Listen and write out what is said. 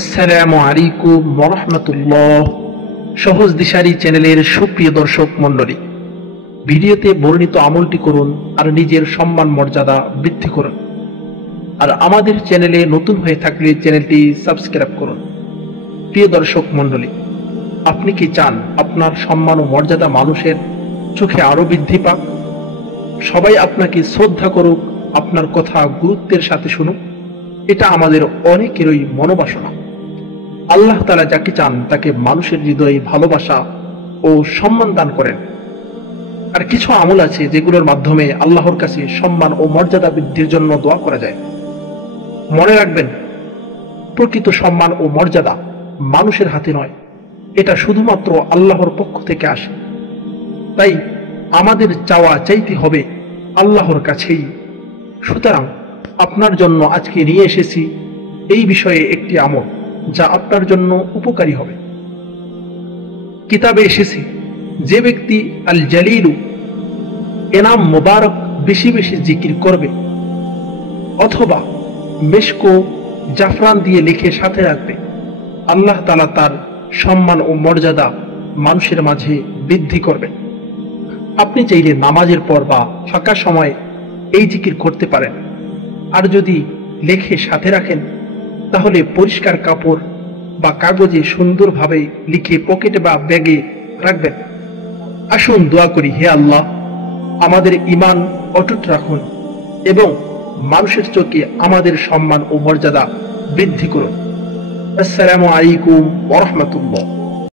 আসসালামু আলাইকুম ওয়া রাহমাতুল্লাহ। সহজ দিশারি চ্যানেলের সুপ্রিয় দর্শক মণ্ডলী, ভিডিওতে বর্ণিত আমলটি করুন আর নিজের সম্মান মর্যাদা বৃদ্ধি করুন। আর আমাদের চ্যানেলে নতুন হয়ে থাকলে চ্যানেলটি সাবস্ক্রাইব করুন। প্রিয় দর্শক মণ্ডলী, আপনি কি চান আপনার সম্মান ও মর্যাদা মানুষের চোখে আরো বৃদ্ধি পাক? সবাই আপনাকে শ্রদ্ধা করুক, আপনার কথা গুরুত্বের সাথে শুনুক। এটা আমাদের অনেকেরই মনোবাসনা। আল্লাহ তাআলা যাকে চান তাকে মানুষের হৃদয়ে ভালোবাসা ও সম্মান দান করেন। আর কিছু আমল আছে যেগুলোর মাধ্যমে আল্লাহর কাছে সম্মান ও মর্যাদা বৃদ্ধির জন্য দোয়া করা যায়। মনে রাখবেন, প্রকৃত সম্মান ও মর্যাদা মানুষের হাতে নয়, এটা শুধুমাত্র আল্লাহর পক্ষ থেকে আসে। তাই আমাদের চাওয়া চাইতে হবে আল্লাহর কাছেই। সুতরাং আপনার জন্য আজকে নিয়ে এসেছি এই বিষয়ে একটি আমল, যা আপনার জন্য উপকারী হবে। কিতাবে এসেছে, যে ব্যক্তি আল জালিলু এনাম মোবারক বেশি বেশি জিকির করবে অথবা মেশকো জাফরান দিয়ে লিখে সাথে রাখবে, আল্লাহ তাআলা তার সম্মান ও মর্যাদা মানুষের মাঝে বৃদ্ধি করবেন। আপনি চাইলে নামাজের পর বা ফাঁকা সময় এই জিকির করতে পারেন। আর যদি লেখে সাথে রাখেন, তাহলে পরিষ্কার কাপড় বা কাগজে সুন্দরভাবে লিখে পকেটে বা ব্যাগে রাখবেন। আসুন দোয়া করি, হে আল্লাহ, আমাদের ঈমান অটুট রাখুন এবং মানুষের চোখে আমাদের সম্মান ও মর্যাদা বৃদ্ধি করুন। আসসালামু আলাইকুম ওয়া রাহমাতুল্লাহ।